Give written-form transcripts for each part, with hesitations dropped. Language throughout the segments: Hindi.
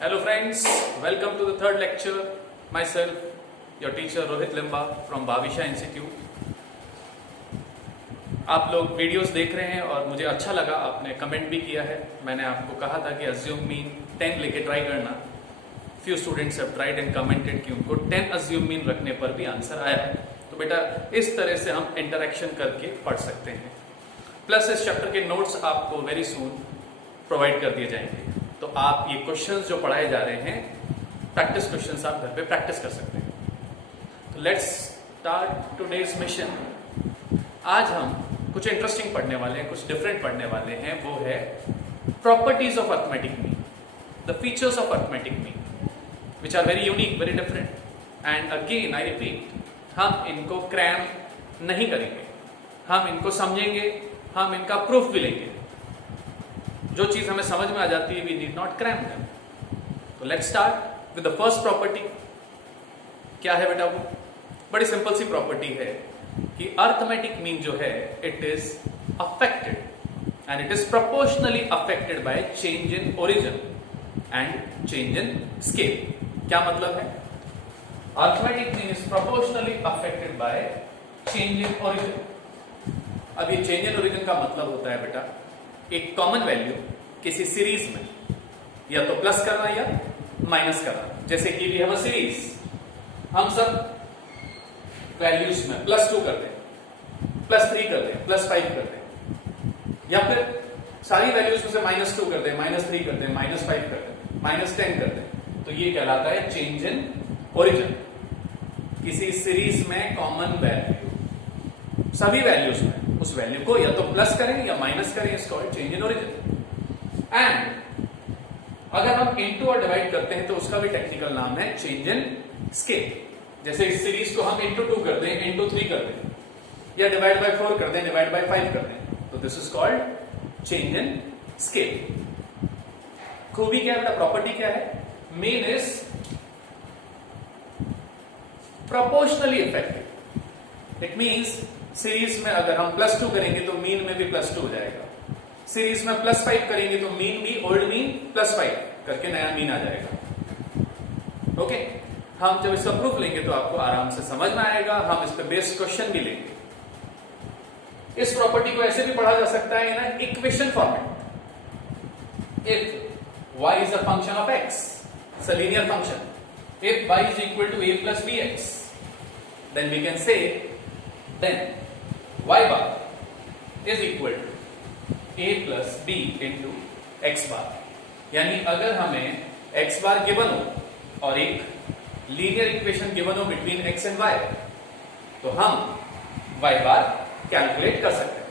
Hello friends, welcome to the third lecture. Myself, your teacher Rohit Limba from Bhavisha Institute. आप लोग वीडियोस देख रहे हैं और मुझे अच्छा लगा, आपने कमेंट भी किया है. मैंने आपको कहा था कि अज्यूम मीन 10 लेके ट्राई करना. Few students have tried and commented कि उनको 10 अज्यूम मीन रखने पर भी आंसर आया है. तो बेटा इस तरह से हम इंटरेक्शन करके पढ़ सकते हैं. प्लस इस चैप्टर के नोट्स आपको वेरी सून प्रोवाइड कर दिए जाएंगे. तो आप ये क्वेश्चंस जो पढ़ाए जा रहे हैं, प्रैक्टिस क्वेश्चंस आप घर पे प्रैक्टिस कर सकते हैं. तो लेट्स स्टार्ट टुडेज मिशन. आज हम कुछ इंटरेस्टिंग पढ़ने वाले हैं, कुछ डिफरेंट पढ़ने वाले हैं. वो है properties of arithmetic mean, the features of arithmetic mean which are very unique, very different. And again I repeat, हम इनको क्रैम नहीं करेंगे, हम इनको समझेंगे, हम इनका प्रूफ भी लेंगे. जो चीज हमें समझ में आ जाती है, we need not cram them. तो let's start with the first property. क्या है बेटा वो? बड़ी सिंपल सी प्रॉपर्टी है कि अर्थमेटिक मीन जो है, it is affected and it is proportionally affected by change in origin and change in scale. क्या मतलब है? Arithmetic mean is proportionally affected by change in origin. अब ये चेंज इन ओरिजिन का मतलब होता है बेटा, एक कॉमन वैल्यू किसी सीरीज में या तो प्लस करना या माइनस करना. जैसे कि वी हैव अ सीरीज, हम सब वैल्यूज में +2 करते हैं, +3 करते हैं, +5 करते हैं, या फिर सारी वैल्यूज में से -2 करते हैं, -3 करते हैं, -5 करते हैं, -10 करते हैं. तो ये कहलाता है चेंज इन ओरिजिन. किसी सीरीज में कॉमन वैल्यू, सभी वैल्यूज में उस वैल्यू को या तो प्लस करें या माइनस करें, इसको चेंज इन ओरिजिन. एंड अगर हम इनटू और डिवाइड करते हैं तो उसका भी टेक्निकल नाम है चेंज इन स्केल. जैसे इस सीरीज को हम *2 कर दें, *3 कर दें, या डिवाइड बाय 4 कर दें, डिवाइड बाय 5 कर दें, तो this is called change in scale. खूबी क्या है, प्रॉपर्टी क्या है? Mean is proportionally effective. It means series में अगर हम +2 करेंगे तो मीन में भी +2 हो जाएगा. सीरीज में +5 करेंगे तो मीन भी ओल्ड मीन +5 करके नया मीन आ जाएगा. ओके, हम जब इसका प्रूफ लेंगे तो आपको आराम से समझ में आएगा. हम इस पे बेस्ड क्वेश्चन भी लेंगे. इस प्रॉपर्टी को ऐसे भी पढ़ा जा सकता है in equation format. If y is a function of x, it's a linear function. If y is equal to a plus bx, then we can say then y bar is equal to a plus b into x bar. यानी अगर हमें x bar गिवन हो और एक लीनियर इक्वेशन गिवन हो बिटवीन x एंड y, तो हम y bar कैलकुलेट कर सकते हैं.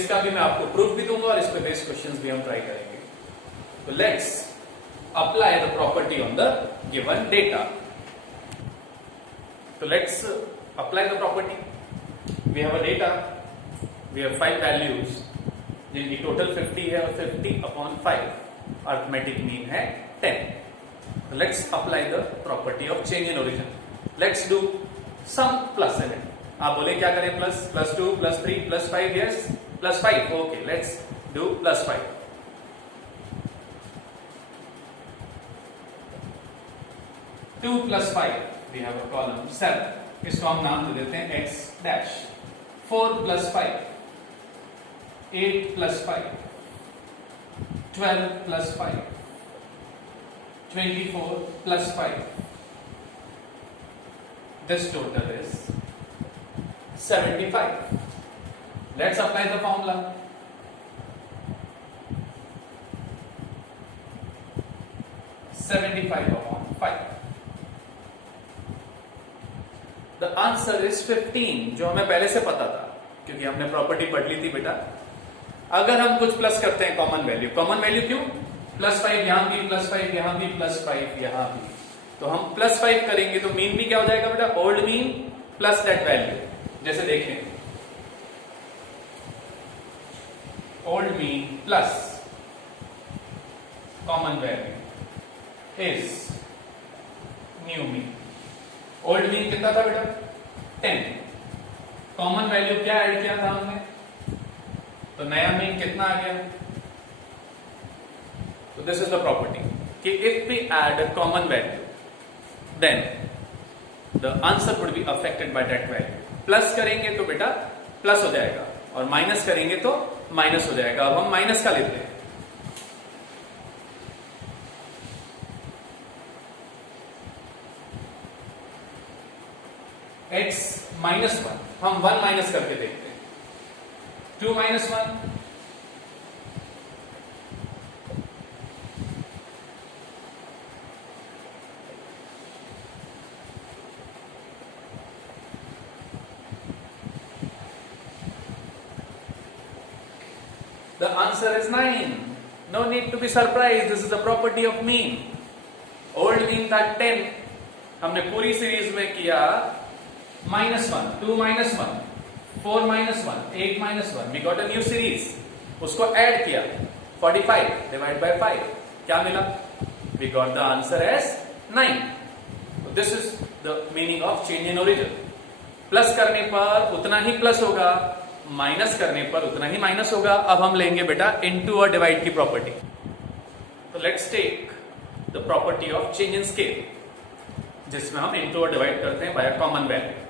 इसका भी मैं आपको प्रूफ भी दूंगा और इस पे बेस्ड क्वेश्चंस भी हम ट्राई करेंगे. तो let's apply the property on the given data. तो let's apply the property. We have a data, we have 5 values जिनकी टोटल 50 है और 50/5 अर्थमेटिक मीन है 10. Let's apply the property of change in origin. Let's do some plus in it. आप बोले क्या करें? +2 +3 +5. yes, +5. okay, let's do +5. Two plus 5, we have a column 7. इसको हम नाम दे देते हैं x dash. 4 plus 5, 8 plus 5, 12 plus 5, 24 plus 5. This total is 75. Let's apply the formula. (75/5). The answer is 15, जो हमें पहले से पता था क्योंकि हमने प्रॉपर्टी पढ़ ली थी बेटा. अगर हम कुछ प्लस करते हैं कॉमन वैल्यू क्यों? +5 यहां भी, +5 यहां भी, +5 यहां भी, तो हम +5 करेंगे तो मीन भी क्या हो जाएगा बेटा? Old mean plus that value. जैसे देखें, old mean plus common value is new mean. Old mean कितना था बेटा? 10. कॉमन वैल्यू क्या ऐड किया था हमने? तो नया मीन कितना आ गया? तो दिस इज द प्रॉपर्टी कि if we add a common value then the answer would be affected by that value. Plus करेंगे तो बेटा प्लस हो जाएगा और माइनस करेंगे तो माइनस हो जाएगा। अब हम माइनस का लेते हैं। x -1, हम 1 माइनस करके देखते हैं। 2 - 1, the answer is 9. No need to be surprised, this is the property of mean. Old mean था 10, हमने पूरी सीरीज में किया -1, 2 - 1, 4 - 1, 8 - 1, we got a new series, उसको ऐड किया 45 डिवाइड बाय 5, क्या मिला? We got the answer as 9. So this is the meaning of change in origin. Plus करने पर उतना ही प्लस होगा, माइनस करने पर उतना ही माइनस होगा। अब हम लेंगे बेटा इनटू और डिवाइड की प्रॉपर्टी। तो let's take the property of change in scale, जिसमें हम इनटू और डिवाइड करते हैं बाय कॉमन वैल्यू।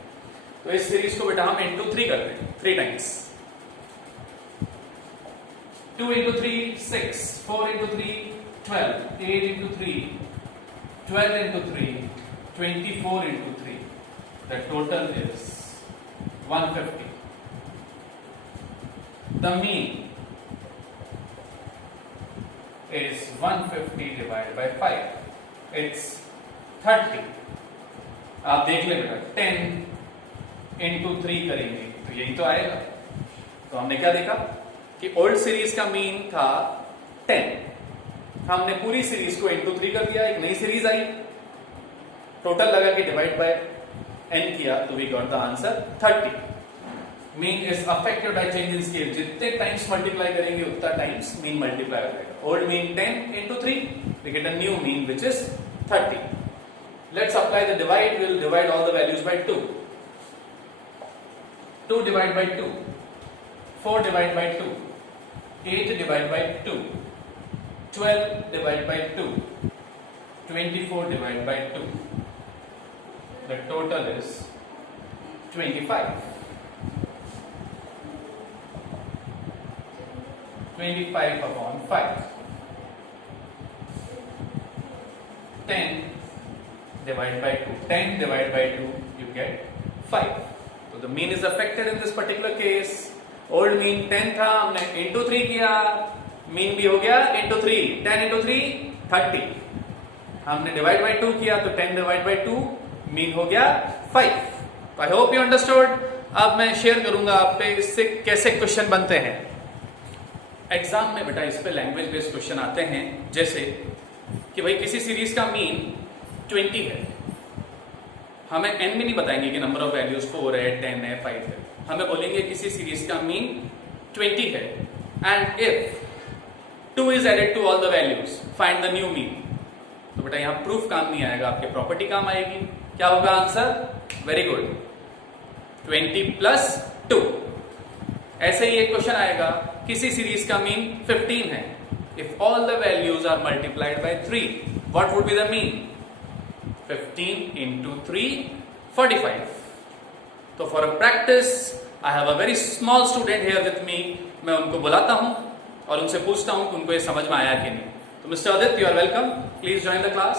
तो इस सीरीज को बेटा हम इनटू 3 करते हैं, 3 times. 2 × 3 6, 4 × 3 12, 8 × 3 12 × 3 24 × 3। The total is 150. The mean is 150 divided by 5. It's 30. आप देख ले बेटा, 10 × 3 करेंगे तो यही तो आएगा। तो हमने क्या देखा कि ओल्ड सीरीज का मीन था 10, हमने पूरी सीरीज को × 3 कर दिया, एक नई सीरीज आई, टोटल लगा के डिवाइड बाय n किया तो we got the answer 30। Mean is affected by change in scale, जितने टाइम्स मल्टीप्लाई करेंगे उतना टाइम्स मीन मल्टीप्लाई हो जाएगा। Old mean 10 × 3, we get a new mean which is 30. Let's apply the divide. We'll divide all the values by 2. 2 divided by 2, 4 divided by 2, 8 divided by 2, 12 divided by 2, 24 divided by 2. The total is 25. 25 upon 5. 10 divided by 2. 10 divided by 2, you get 5. So the mean is affected in this particular case. Old mean 10 था, हमने into 3 किया, mean भी हो गया into 3. 10 × 3 30. हमने divide by 2 किया तो 10 divided by 2, mean हो गया 5. I hope you understood. अब मैं शेयर करूंगा आप पे इससे कैसे क्वेश्चन बनते हैं। एग्जाम में बेटा इस पे लैंग्वेज बेस्ड क्वेश्चन आते हैं, जैसे कि भाई किसी सीरीज का मीन 20 है, हमें n भी नहीं बताएंगे कि नंबर ऑफ वैल्यूज 4 है, 10 है, 5 है, हमें बोलेंगे किसी सीरीज का मीन 20 है and if 2 is added to all the values find the new mean. तो बेटा यहाँ प्रूफ काम नहीं आएगा, आपके प्रॉपर्टी काम आएगी। क्या होगा आंसर? Very good, 20 + 2। ऐसे ही एक क्वेश्चन आएगा, किसी सीरीज का मीन 15 है, if all the values are multiplied by 3 what would be the mean? 15 × 3 45। तो for a practice I have a very small student here with me, मैं उनको बुलाता हूं और उनसे पूछता हूं कि उनको ये समझ में आया कि नहीं। तो mister Adit, you are welcome, please join the class.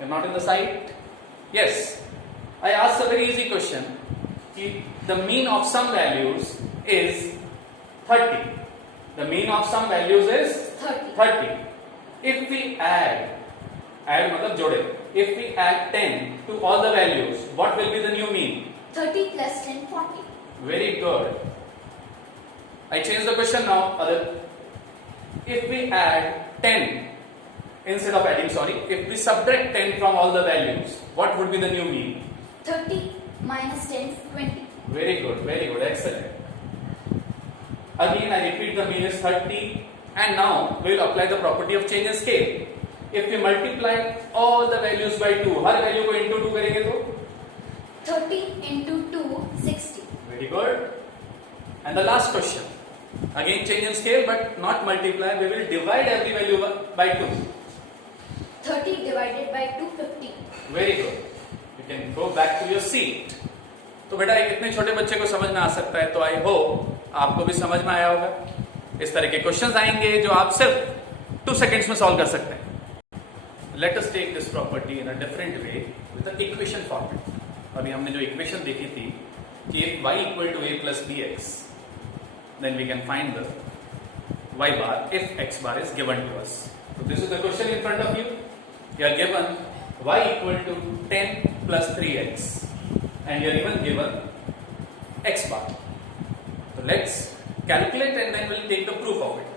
You are not in the site? Yes, I asked a very easy question कि the mean of some values is 30. The mean of some values is 30. If we add मतलब जोड़े, if we add 10 to all the values, what will be the new mean? 30 + 10 40. Very good. I change the question now. If we add 10 instead of adding, if we subtract 10 from all the values, what would be the new mean? 30 - 10 20. Very good, excellent. Again I repeat, the mean is 30 and now we will apply the property of change in scale. If we multiply all the values by 2, her value को into 2 करेंगे तो 30 × 2 60. Very good. And the last question, again change in scale but not multiply, we will divide every value by 2. Very good, you can go back to your seat. तो बेटा एक इतने छोटे बच्चे को समझ में आ सकता है, तो आई होप आपको भी समझ में आया होगा। इस तरह के क्वेश्चंस आएंगे जो आप सिर्फ 2 सेकेंड्स में सॉल्व कर सकते हैं। Let us take this property in a different way with the equation format. अभी हमने जो इक्वेशन देखी थी कि if y equal to a plus bx, then we can find the y bar if x bar is given to us. So this is the question in front of you. You are given y equal to 10 plus 3x and you are even given x bar. So let's calculate and then we'll take the proof of it.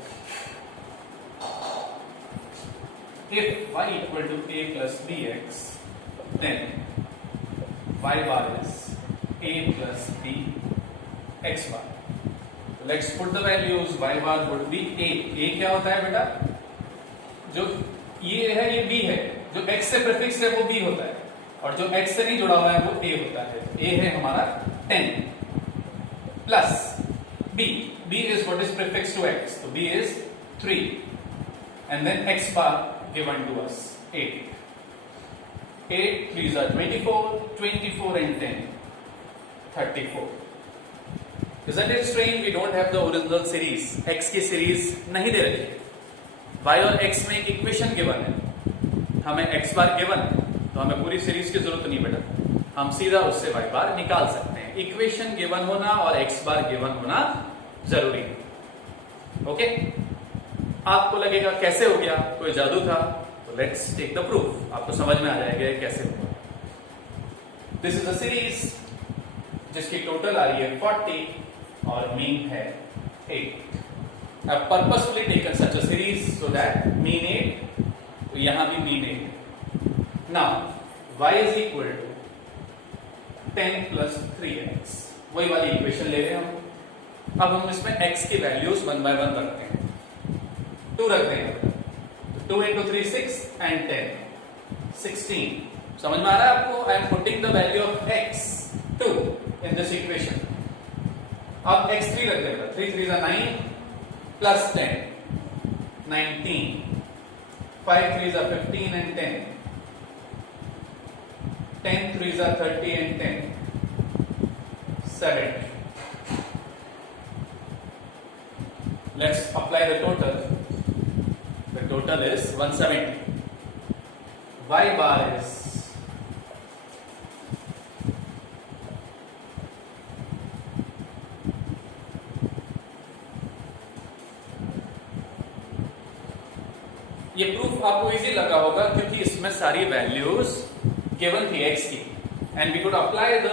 If y equal to a plus bx, then y bar is a plus b x bar. So let's put the values. Y bar would be a. A क्या होता है बेटा? जो ये है ये b है, जो x से प्रीफिक्स है वो b होता है, और जो x से नहीं जुड़ा हुआ है वो a होता है। a है हमारा 10 plus b. b is what is prefix to x, so b is 3 and then x bar given to us 8. 8 3s are 24, 24 and 10 34. Isn't it strange we don't have the original series? X की सीरीज नहीं दे रही है, y और x में एक इक्वेशन गिवन है, हमें x बार गिवन है, तो हमें पूरी सीरीज की जरूरत नहीं बेटा, हम सीधा उससे y बार निकाल सकते हैं। इक्वेशन गिवन होना और x बार गिवन होना जरूरी है। ओके, आपको लगेगा कैसे हो गया, कोई जादू था? तो लेट्स टेक द प्रूफ, आपको समझ में आ जाएगा कैसे हुआ। दिस इज अ सीरीज जिसकी टोटल आ रही है 40 और मीन है 8। I've purposefully taken such a series so that mean 8, तो यहां भी mean 8। Now y is equal to 10 plus 3x, वही वाली इक्वेशन ले रहे हैं हम। अब हम इसमें x की वैल्यूज 1 by 1 रखते हैं, 2 रखते हैं, 2 into 3 6 and 10 16। समझ में आ रहा है आपको? I am putting the value of x 2 in this equation. अब x3 रख देगा, 3 3s are 9 plus 10 19, 5 3s are 15 and 10, 10 3s are 30 and 10 70. Let's apply the total. The total is 170. Y bar is ये प्रूफ आपको इजी लगा होगा क्योंकि इसमें सारी वैल्यूज गिवन थी x की, and we could apply the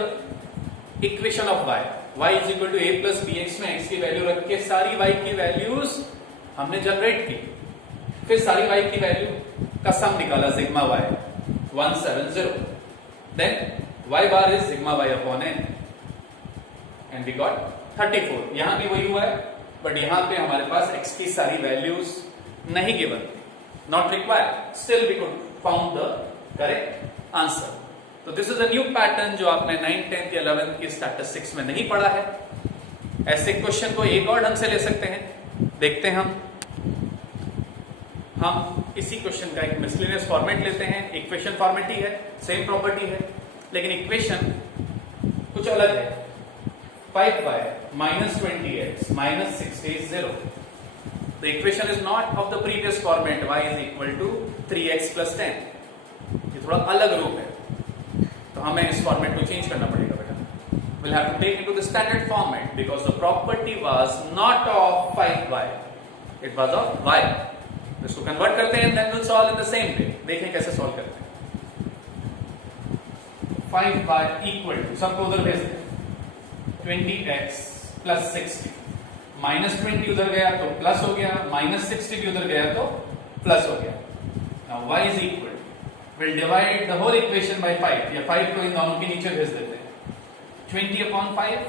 equation of y. y is equal to a plus bx में x की वैल्यू रख के सारी y की वैल्यूज हमने जनरेट की, फिर सारी y की वैल्यू का सम निकाला sigma y 170, then y bar is sigma y upon n and we got 34। यहां भी वही हुआ है, बट यहां पे हमारे पास x की सारी वैल्यूज नहीं given, not required, still we could found the correct answer. तो this is a new pattern जो आपने 9th 10th 11th की statistics में नहीं पढ़ा है। ऐसे क्वेश्चन को एक और ढंग से ले सकते हैं, देखते हैं हम इसी क्वेश्चन का एक मिसलेनियस फॉर्मेट लेते हैं। इक्वेशन फॉर्मेट ही है, सेम प्रॉपर्टी है, लेकिन इक्वेशन कुछ अलग है। 5y minus 20x minus 60 is 0. The equation is not of the previous format, y is equal to 3x plus 10. ये थोड़ा अलग रूप है, तो हमें इस फॉर्मेट को चेंज करना पड़ेगा बेटा। We'll have to take it to the standard format because the property was not of 5y, it was of y. इसको कन्वर्ट करते हैं, then we'll solve in the same way. देखें कैसे सॉल्व करते हैं। 5y equal to, सबको उधर भेज दें, 20x plus 60, माइनस 20 उधर गया तो प्लस हो गया, माइनस 60 भी उधर गया तो प्लस हो गया। Now y is equal, will divide the whole equation by 5, या 5 को इन दोनों के नीचे भेज देते हैं। 20 upon 5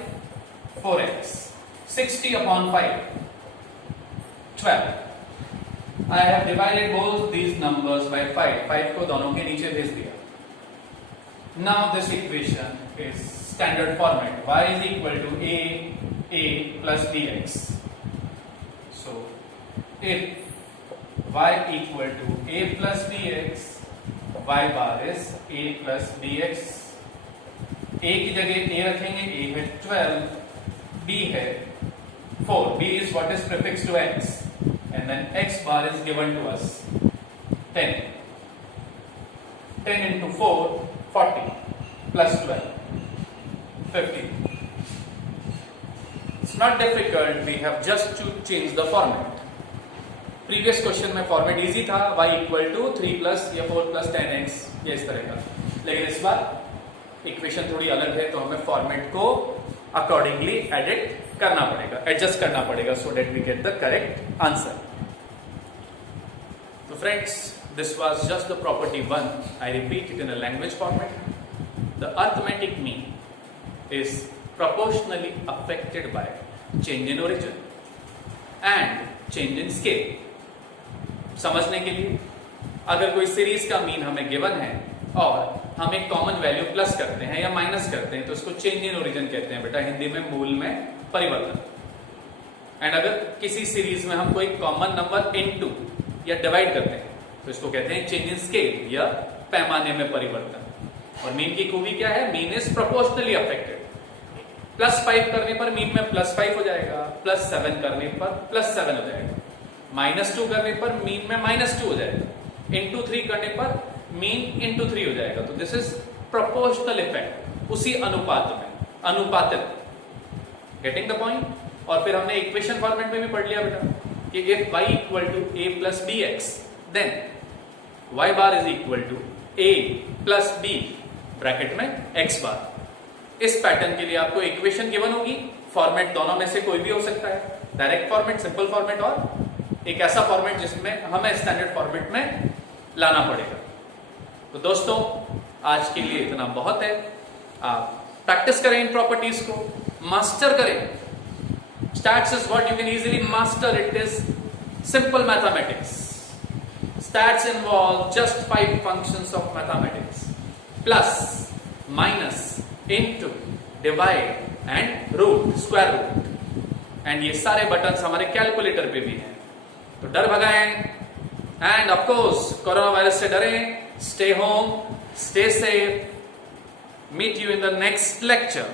4x, 60 upon 5 12। I have divided both these numbers by 5, 5 को दोनों के नीचे भेज दिया। Now this equation is standard format, y is equal to a plus bx. So if y equal to a plus bx, y bar is a plus bx. a की जगह a रखेंगे, a है 12, b है 4. b is what is prefixed to x, and then x bar is given to us 10. 10 into 4, 40 plus 12, 50. It's not difficult. We have just to change the format. Previous question में फॉर्मेट इजी था, y इक्वल टू 3 प्लस या 4 प्लस 10x, ये इस तरह का. लेकिन इस बार इक्वेशन थोड़ी अलग है, तो हमें फॉर्मेट को अकॉर्डिंगली एडिट करना पड़ेगा, एडजस्ट करना पड़ेगा, so that we get the correct answer. तो friends, this was just the property 1. I repeat it in a language format. The arithmetic mean is proportionally affected by change in origin and change in scale. समझने के लिए, अगर कोई सीरीज का मीन हमें गिवन है और हम एक कॉमन वैल्यू प्लस करते हैं या माइनस करते हैं, तो इसको चेंज इन ओरिजिन कहते हैं बेटा, हिंदी में मूल में परिवर्तन. एंड अगर किसी सीरीज में हम कोई कॉमन नंबर इनटू या डिवाइड करते हैं, तो इसको कहते हैं चेंज इन स्केल या पैमाने में परिवर्तन. और मीन की खूबी क्या है? Mean is proportionally affected. +5 करने पर मीन में +5 हो जाएगा, +7 करने पर +7 हो जाएगा, -2 करने पर मीन में -2 हो जाएगा, *3 करने पर मीन *3 हो जाएगा. तो दिस इज प्रोपोर्शनल इफेक्ट, उसी अनुपात में, अनुपातित. Getting the point? और फिर हमने इक्वेशन फॉर्मेट में भी पढ़ लिया बेटा कि if y equal to a plus bx, then y bar is equal to a plus b bracket में x बार. इस पैटर्न के लिए आपको इक्वेशन गिवन होगी, फॉर्मेट दोनों में से कोई भी हो सकता है, डायरेक्ट फॉर्मेट, सिंपल फॉर्मेट, और एक ऐसा फॉर्मेट जिसमें हमें स्टैंडर्ड फॉर्मेट में लाना पड़ेगा. तो दोस्तों, आज के लिए इतना बहुत है. आप प्रैक्टिस करें इन प्रॉपर्टीज को, मास्टर करें. Stats is what you can easily master. It is simple mathematics. Stats involve just 5 functions of mathematics: plus, minus, into, divide and root, square root. And ये सारे बटन्स हमारे कैलकुलेटर पे भी हैं. तो डर भगाएं, and of course corona virus से डरें. Stay home, stay safe. Meet you in the next lecture.